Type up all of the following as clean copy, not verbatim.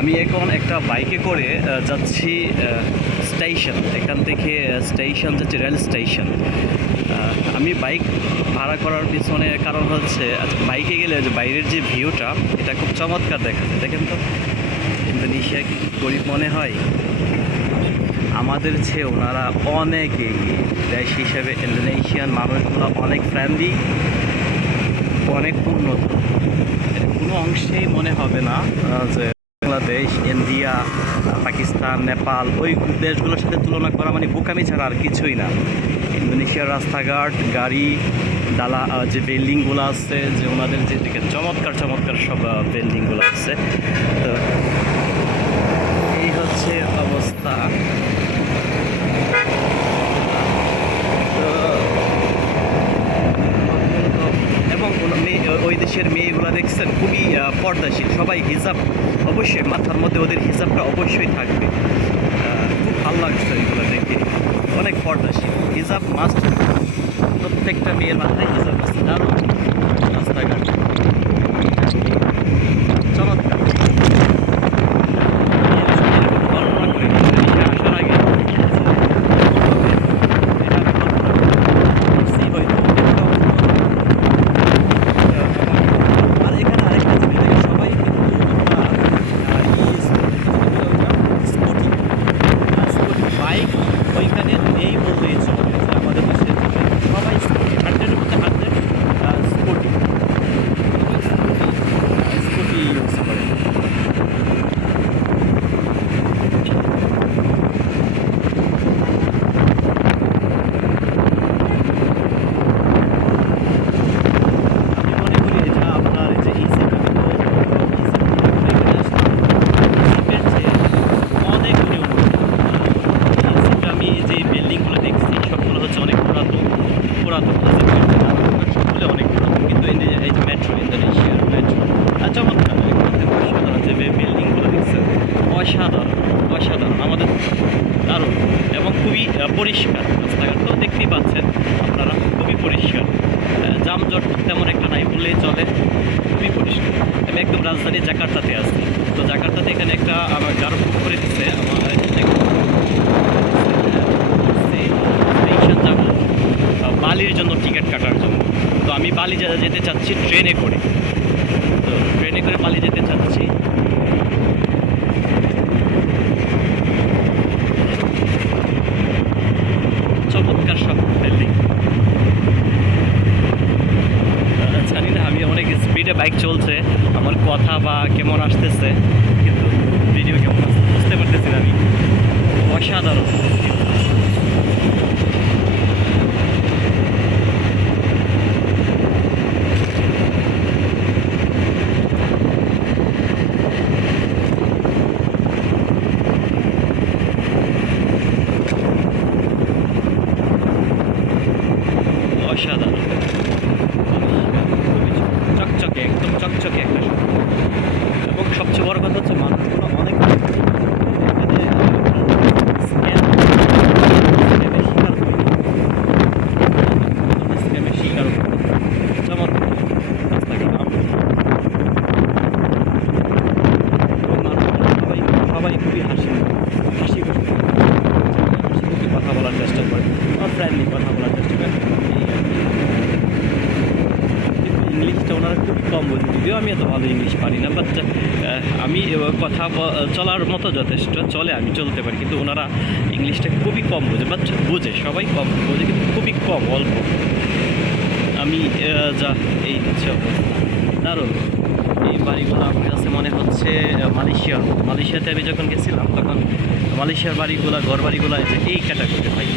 আমি এখন একটা বাইকে করে যাচ্ছি স্টেশন। এখান থেকে স্টেশন যাচ্ছি রেল স্টেশন। আমি বাইক ভাড়া করার পিছনে কারণ হচ্ছে বাইকে গেলে যে বাইরের যে ভিউটা এটা খুব চমৎকার দেখা যায়। দেখেন তো ইন্দোনেশিয়া কি গরিব মনে হয়? আমাদের চেয়ে ওনারা অনেক এগিয়ে। দেশ হিসেবে ইন্দোনেশিয়ান মানুষগুলো অনেক ফ্রেন্ডলি, অনেক উন্নত। কোনো অংশেই মনে হবে না যে বাংলাদেশ, ইন্ডিয়া, পাকিস্তান, নেপাল ওই দেশগুলোর সাথে তুলনা করা মানে বোকামি ছাড়া আর কিছুই না। ইন্দোনেশিয়ার রাস্তাঘাট, গাড়ি, ডালা, যে বিল্ডিংগুলো আছে, যে ওনাদের যে চমৎকার চমৎকার সব বিল্ডিংগুলো আছে, তো এই হচ্ছে অবস্থা। এবং ওই দেশের মেয়েগুলো দেখছেন খুবই পর্দাশীল, সবাই হিজাব, অবশ্যই মাথার মধ্যে ওদের হিজাবটা অবশ্যই থাকবে। খুব ভালো লাগছে এগুলো দেখে, অনেক পর্দাশীল, হিজাব মাস্ট। প্রত্যেকটা মেয়ের মাথায় হিজাব আছে। দারুণ রাস্তাঘাট, চমৎকার। কল্পনা করি আসার আগে সবগুলো অনেক পুরাতন, কিন্তু এই যে মেট্রো, ইন্দোনেশিয়ার মেট্রো চমৎকার। অসাধারণ যে বিল্ডিংগুলো দেখছেন, অসাধারণ অসাধারণ, আমাদের দারুণ এবং খুবই পরিষ্কার। রাস্তাঘাট তো দেখতেই পাচ্ছেন আপনারা, খুবই পরিষ্কার, যানজট তেমন একটা নাই বললেই চলে, খুবই পরিষ্কার। আমি একদম রাজধানী জাকার্তাতে আছি। তো জাকার্তাতে এখানে একটা আমার গাড়ি বুক করে দিচ্ছে আমার স্টেশন যাবো বালির জন্য, টিকিট কাটার জন্য। তো আমি বালি যেতে চাচ্ছি ট্রেনে করে, তো ট্রেনে করে বালি যেতে চাচ্ছি। চমৎকার সব বিল্ডিং। জানি না, আমি অনেক স্পিডে বাইক চলছে, আমার কথা বা কেমন আসতেছে, কিন্তু ভিডিও কেমন আসছে বুঝতে পারতেছি না আমি। অসাধারণ। অসাধারণ, চকচকে, একদম চকচকে একটা শহর। এবং সবচেয়ে বড় কথা হচ্ছে মানুষগুলো অনেক স্ক্যামের শিকার চমৎকার রাস্তাঘাট। সবাই খুবই হাসি খুশি কথা বলার চেষ্টা করে, ফ্রেন্ডলি কথা বলার চেষ্টা করে। ইংলিশটা ওনারা খুবই কম বোঝে, যদিও আমি এত ভালো ইংলিশ পারি না, বাট আমি কথা চলার মতো যথেষ্ট চলে, আমি চলতে পারি, কিন্তু ওনারা ইংলিশটা খুবই কম বোঝে, বাট বোঝে, সবাই কম বোঝে কিন্তু খুবই কম, অল্প। আমি যা এই হচ্ছে অবস্থা, দারুণ। এই বাড়িগুলো আমার কাছে মনে হচ্ছে মালয়েশিয়াতে আমি যখন গেছিলাম তখন মালয়েশিয়ার বাড়িগুলো, ঘর বাড়িগুলো এই ক্যাটাগরি হয়।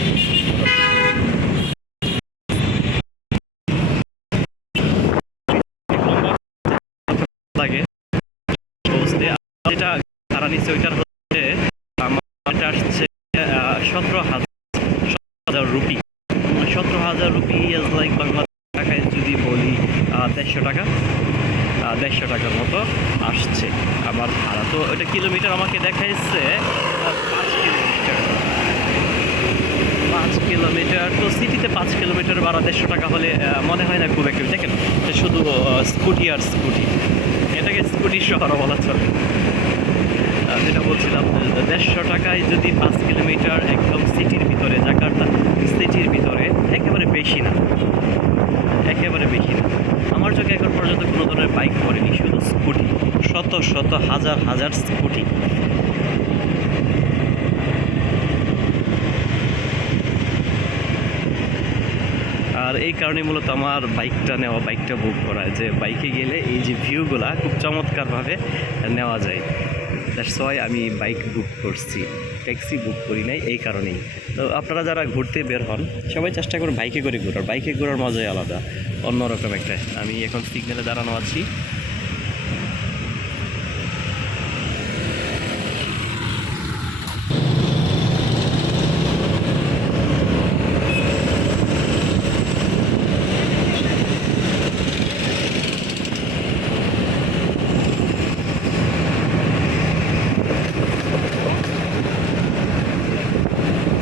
লাগে যেটা তারা নিচ্ছে ওইটার হচ্ছে এটা আসছে 17,000 rupee. 17,000 rupee is like Bangladesh টাকায় যদি বলি 150 টাকা, 150 টাকার মতো আসছে আমার ভাড়া। তো ওটা কিলোমিটার আমাকে দেখাইছে 5 কিলোমিটার। তো সিটিতে 5 কিলোমিটার ভাড়া 150 টাকা হলে মনে হয় না খুব একটা। দেখেন শুধু স্কুটি আর স্কুটি, এটাকে স্কুটির শহর বলা চলে। যেটা বলছিলাম, 150 টাকায় যদি 5 কিলোমিটার একদম সিটির ভিতরে, জাকার্তা সিটির ভিতরে, একেবারে বেশি না, একেবারে বেশি না। আমার চোখে এখন পর্যন্ত কোনো ধরনের বাইক পড়েনি, শুধু স্কুটি, শত শত হাজার হাজার স্কুটি। আর এই কারণে মূলত আমার বাইকটা নেওয়া, বাইকটা বুক করা, যে বাইকে গেলে এই যে ভিউগুলা খুব চমৎকারভাবে নেওয়া যায়। দ্যাটস ওয়াই আমি বাইক বুক করছি, ট্যাক্সি বুক করি নাই এই কারণেই। তো আপনারা যারা ঘুরতে বের হন সবাই চেষ্টা করুন বাইকে করে ঘোরার, বাইকে ঘোরার মজাই আলাদা, অন্যরকম একটা। আমি এখন সিগন্যালে দাঁড়ানো আছি।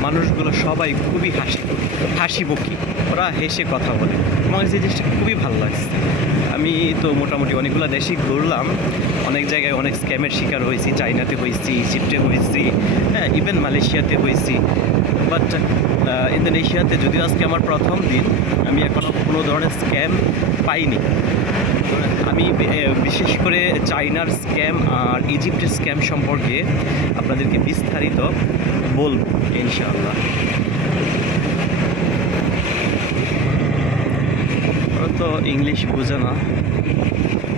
মানুষগুলো সবাই খুবই হাসিমুখী, ওরা হেসে কথা বলে। আমার যে জিনিসটা খুবই ভালো লাগছে। আমি তো মোটামুটি অনেকগুলো দেশই ঘুরলাম, অনেক জায়গায় অনেক স্ক্যামের শিকার হয়েছি। চাইনাতে হয়েছি, ইজিপ্টে হয়েছি, হ্যাঁ, ইভেন মালয়েশিয়াতে হয়েছি। বাট ইন্দোনেশিয়াতে যদিও আজকে আমার প্রথম দিন, আমি এখনও কোনো ধরনের স্ক্যাম পাইনি। আমি বিশেষ করে চাইনার স্ক্যাম আর ইজিপ্টের স্ক্যাম সম্পর্কে আপনাদেরকে বিস্তারিত বলবো ইনশাআল্লাহ। ওরা তো ইংলিশ বোঝে না,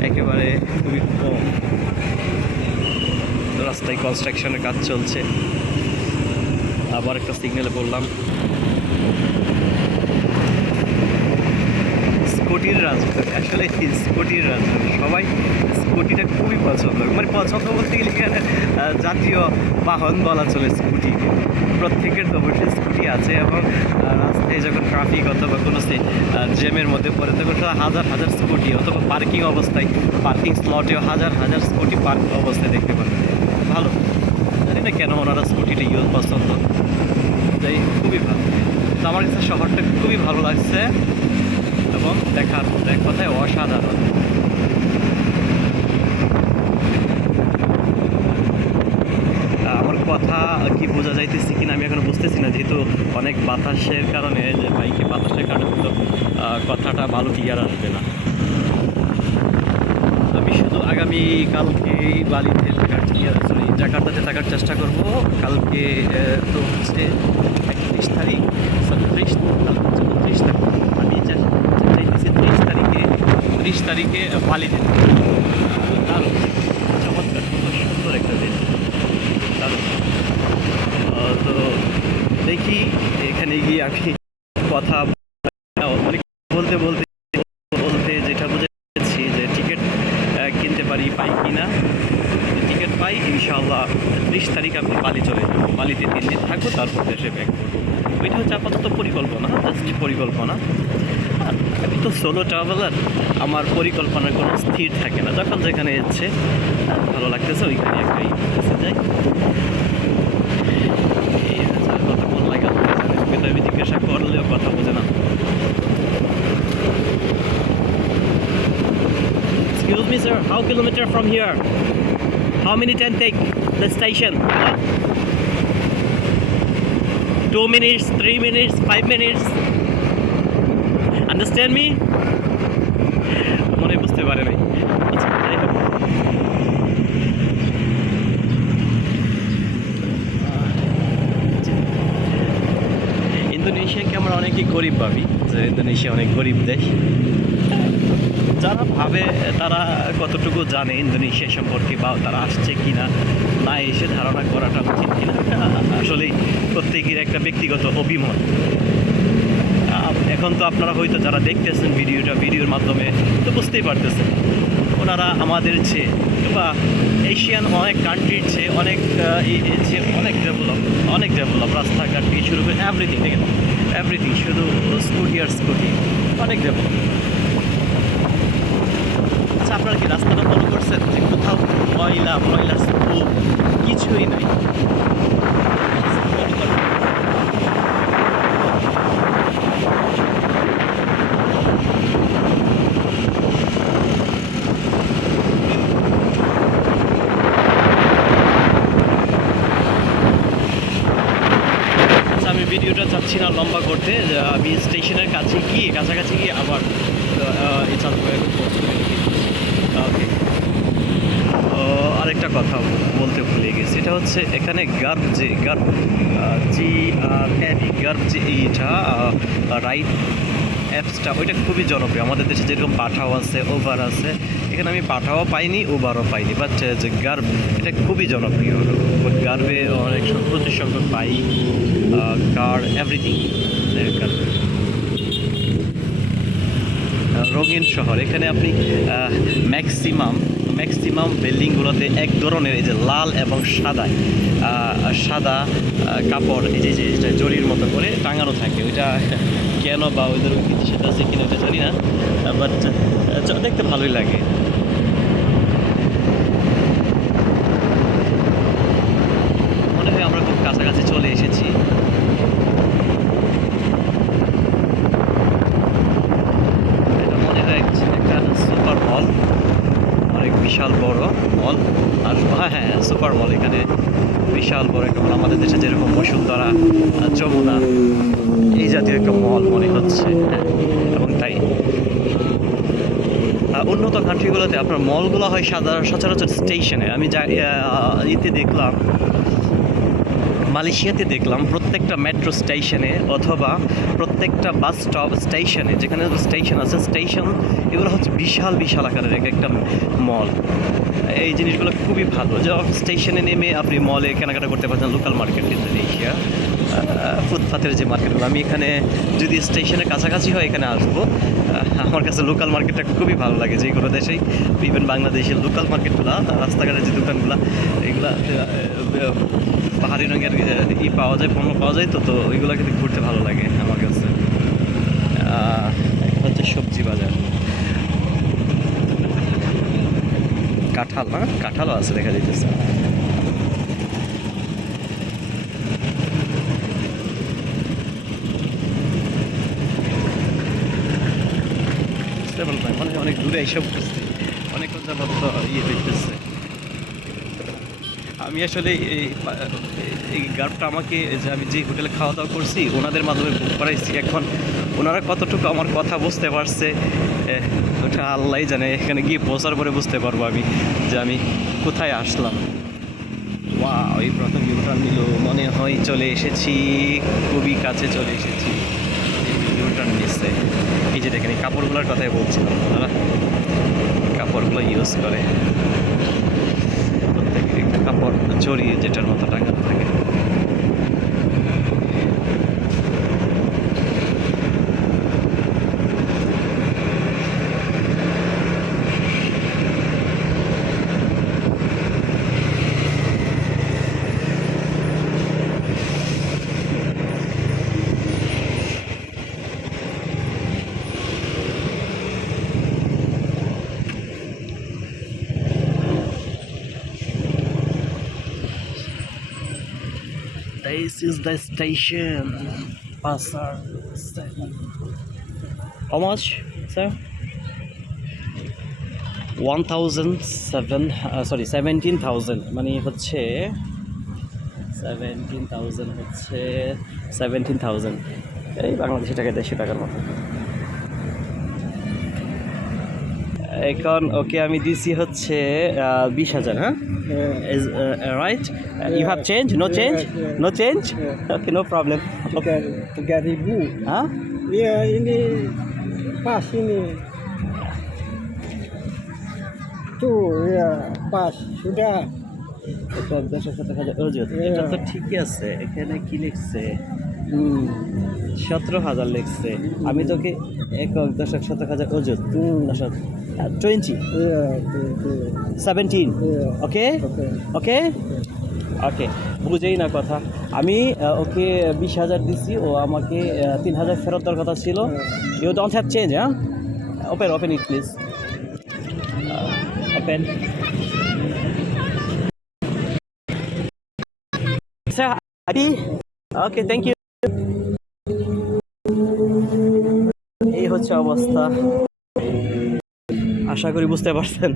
একেবারে খুবই কম। রাস্তায় কনস্ট্রাকশনের কাজ চলছে। আবার একটা সিগন্যালে বললাম। স্কুটির রাজধানী, আসলে স্কুটির রাজধানী, সবাই স্কুটিটা খুবই পছন্দ, মানে পছন্দ বলতে গেলে এখানে জাতীয় বাহন বলা চলে স্কুটি। প্রত্যেকের তো অবশ্যই স্কুটি আছে, এবং রাস্তায় যখন ট্রাফিক অথবা কোনো জ্যামের মধ্যে পড়ে তখন হাজার হাজার স্কুটি, অথবা পার্কিং অবস্থায়, পার্কিং স্লটেও হাজার হাজার স্কুটি পার্ক অবস্থায় দেখতে পাবেন। ভালো, জানি না কেন ওনারা স্কুটিটা ইউজ পছন্দ, তাই খুবই ভালো। তো আমার কাছে শহরটা খুবই ভালো লাগছে, এবং দেখার মতো এক কথায় অসাধারণ। আমার কথা কি বোঝা যাইতেছে কিনা আমি এখনো বুঝতেছি না, যেহেতু অনেক বাতাসের কারণে, যে বাইকে বাতাসের কারণে তো কথাটা ভালো ক্লিয়ার আসবে না। আমি শুধু আগামীকালকে বালিতে থাকার, সরি জাকার্তাতে থাকার চেষ্টা করব। কালকে তো হচ্ছে 31 তারিখ, 30 তারিখ, আমি চাইতেছি 30 তারিখে বালিতে। দারুণ, চমৎকার, সুন্দর একটা দিন, দারুণ। তো দেখি এখানে গিয়ে আমি কথা অনেক বলতে বলতে বলতে যেটা বুঝেছি যে টিকিট কিনতে পাই কিনা। টিকিট পাই ইনশাআল্লাহ 30 তারিখ আমি বালি চলে যাবো, বালিতে 3 দিন থাকবো, তারপর দেশে ব্যাক করবো। ওইটা হচ্ছে আপাতত পরিকল্পনা, জাস্ট পরিকল্পনা। আমি তো সোলো ট্রাভেলার, আমার পরিকল্পনার কোনো স্থির থাকে না, যখন যেখানে ইচ্ছে ভালো লাগতেছে ওইখানে একটাই যাই। কথা মন লাগে, আমি জিজ্ঞাসা করলেও কথা বোঝে না। Excuse me, sir. How kilometer from here? How many time take the station? 2 minutes, 3 minutes, 5 minutes. Understand me? মনে বুঝতে পারে নাই। আচ্ছা, যাই হোক। ইন্দোনেশিয়াকে আমরা অনেকেই গরিব ভাবি, যে ইন্দোনেশিয়া অনেক গরিব দেশ। যারা ভাবে তারা কতটুকু জানে ইন্দোনেশিয়া সম্পর্কে, বা তারা আসছে কিনা, না এসে ধারণা করাটা উচিত কিনা, আসলে প্রত্যেকের একটা ব্যক্তিগত অভিমত। এখন তো আপনারা হয়তো যারা দেখতেছেন ভিডিওর মাধ্যমে তো বুঝতেই পারতেছেন, ওনারা আমাদের চেয়ে বা এশিয়ান অনেক কান্ট্রির চেয়ে অনেক ডেভেলপ, রাস্তাঘাট থেকে শুরু করে এভরিথিং, দেখেন এভরিথিং, শুধু স্কুটি আর স্কুটি, অনেক ডেভেলপ। আচ্ছা, আপনারা কি রাস্তাটা ফলো করছেন যে কোথাও ময়লার স্তূপ কিছুই নাই? চাচ্ছি না লম্বা করতে, যে আমি স্টেশনের কাছে গিয়ে কাছাকাছি গিয়ে আবার এই চাঁদপুরে পোস্ট করে রেখে দিচ্ছি। ওকে, আরেকটা কথা বলতে ভুলে গেছি, এটা হচ্ছে এখানে গার্ব যে গার্ব গার্ব যে এইটা রাইড অ্যাপসটা, ওইটা খুবই জনপ্রিয় আমাদের দেশে। যেরকম পাঠাও আছে, ওভার আছে, এখানে আমি পাঠাও পাইনি, ওভারও পাইনি, বাট যে গার্ব এটা খুবই জনপ্রিয়। গার্বে অনেক প্রচুর সংখ্যক বাইক, কার, এভরিথিং। রঙিন শহর, এখানে আপনি ম্যাক্সিমাম বিল্ডিংগুলোতে এক ধরনের এই যে লাল এবং সাদা কাপড়, এই যে যেটা জরির মতো করে টাঙানো থাকে। ওইটা কেন বা ওদের সেটা আছে কিনা ওটা জানি না, বাট দেখতে ভালোই লাগে। মনে হয় আমরা খুব কাছাকাছি চলে এসেছি। এটা মনে হয় একটা সুপার মল, অনেক বিশাল বড় মল। আর হ্যাঁ, সুপার মল, এখানে বিশাল বড় একটা মল, আমাদের দেশে যেরকম বসুন্ধরা, যমুনা, এই জাতীয় একটা মল মনে হচ্ছে। হ্যাঁ, এবং তাই উন্নত কান্ট্রিগুলোতে আপনার মলগুলো হয় সচরাচর স্টেশনে। আমি যা ইতে দেখলাম, মালয়েশিয়াতে দেখলাম প্রত্যেকটা মেট্রো স্টেশনে অথবা প্রত্যেকটা বাস স্টপ স্টেশনে, যেখানে স্টেশন আছে, স্টেশন এগুলো হচ্ছে বিশাল বিশাল আকারের একটা মল। এই জিনিসগুলো খুবই ভালো, যে স্টেশনে নেমে আপনি মলে কেনাকাটা করতে পারছেন। লোকাল মার্কেট ইন্দোনেশিয়া ফুটপাথের যে মার্কেটগুলো, আমি এখানে যদি স্টেশনের কাছাকাছি হয় এখানে আসবো। আমার কাছে লোকাল মার্কেটটা খুবই ভালো লাগে, যে কোনো দেশেই, ইভেন বাংলাদেশের লোকাল মার্কেটগুলো, রাস্তাঘাটের যে দোকানগুলো, এগুলা পাহাড়ি রঙের পাওয়া যায়, পণ্য পাওয়া যায়, তো ওইগুলো কিন্তু ঘুরতে ভালো লাগে আমার কাছে। হচ্ছে সবজি বাজার, কাঁঠালও আছে দেখা যাইতেছে। মানে অনেক দূরে এইসব করছে, অনেক ইয়ে দেখতেছে। আমি আসলে এই গার্বটা আমাকে, যে আমি যে হোটেলে খাওয়া দাওয়া করছি ওনাদের মাধ্যমে বুক করাইছি। এখন ওনারা কতটুকু আমার কথা বুঝতে পারছে ওটা আল্লাহই জানে। এখানে গিয়ে পৌঁছার পরে বুঝতে পারবো আমি যে আমি কোথায় আসলাম। ওই প্রথম ইউটার্ন নিল, মনে হয় চলে এসেছি, খুবই কাছে চলে এসেছি। ইউটার্ন নিচ্ছে, এই যে দেখেন এই কাপড়গুলোর কথাই বলছিলাম, ওনারা কাপড়গুলো ইউজ করে, একটা কাপড় জড়িয়ে যেটার মতো টাঙানো থাকে। This is the station. Pasar. How much, sir? 17,000 মানে হচ্ছে 17,000 হচ্ছে 17,000 এই বাংলাদেশি টাকা 150 টাকার মতো। এখন ওকে আমি দিছি হচ্ছে 20,000। হ্যাঁ, is right? You have change? No change? No change? Okay, no problem. 3.000. Hah? Ya ini pas ini. Tuh ya pas sudah. এটা 10,000 ওজন, এটা তো ঠিকই আছে। এখানে কি লিখছে? 17,000 লিখছে। আমি তোকে 17,000 ওজন, 20, Iya, 17, Iya. ওকে Oke. ওকে ওকে, বুঝেই না কথা। আমি ওকে 20,000 দিছি, ও আমাকে 3,000 ফেরত দেওয়ার কথা ছিল। You don't have change? হ্যাঁ, open it please, open. Sir Adi, okay, thank you. এই হচ্ছে অবস্থা, আশা করি বুঝতে পারছেন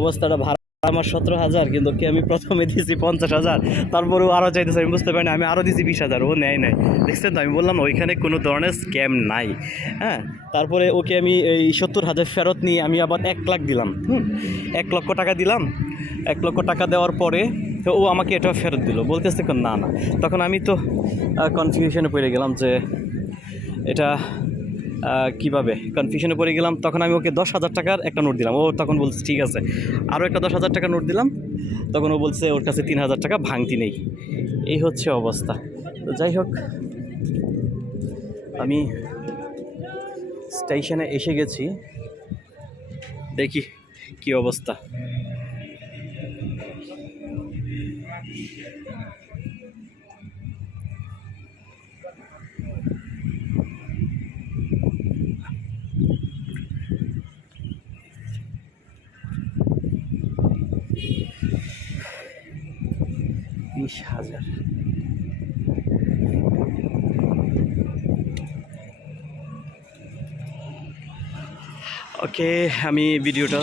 অবস্থাটা ভালো। আমার 17,000, কিন্তু ওকে আমি প্রথমে দিয়েছি 50,000, তারপরেও আরও চাইতেছে, আমি বুঝতে পারি না, আমি আরও দিয়েছি 20,000, ও নেয় নাই। দেখছেন তো, আমি বললাম ওইখানে কোনো ধরনের স্ক্যাম নাই। হ্যাঁ, তারপরে ওকে আমি এই 70,000 ফেরত নিয়ে আমি আবার 1 লাখ দিলাম। 1 লক্ষ টাকা দিলাম। 1 লক্ষ টাকা দেওয়ার পরে তো ও আমাকে এটাও ফেরত দিল, বলতেছে না না। তখন আমি তো কনফিউশনে পড়ে গেলাম যে এটা কীভাবে, কনফিউশনে পড়ে গেলাম। তখন আমি ওকে 10,000 টাকার একটা নোট দিলাম, ও তখন বলছে ঠিক আছে। আরও একটা 10,000 টাকা নোট দিলাম, তখন ও বলছে ওর কাছে 3,000 টাকা ভাঙতি নেই। এই হচ্ছে অবস্থা। তো যাই হোক, আমি স্টেশনে এসে গেছি, দেখি কি অবস্থা। বিশ হাজার। ওকে, আমি ভিডিওটা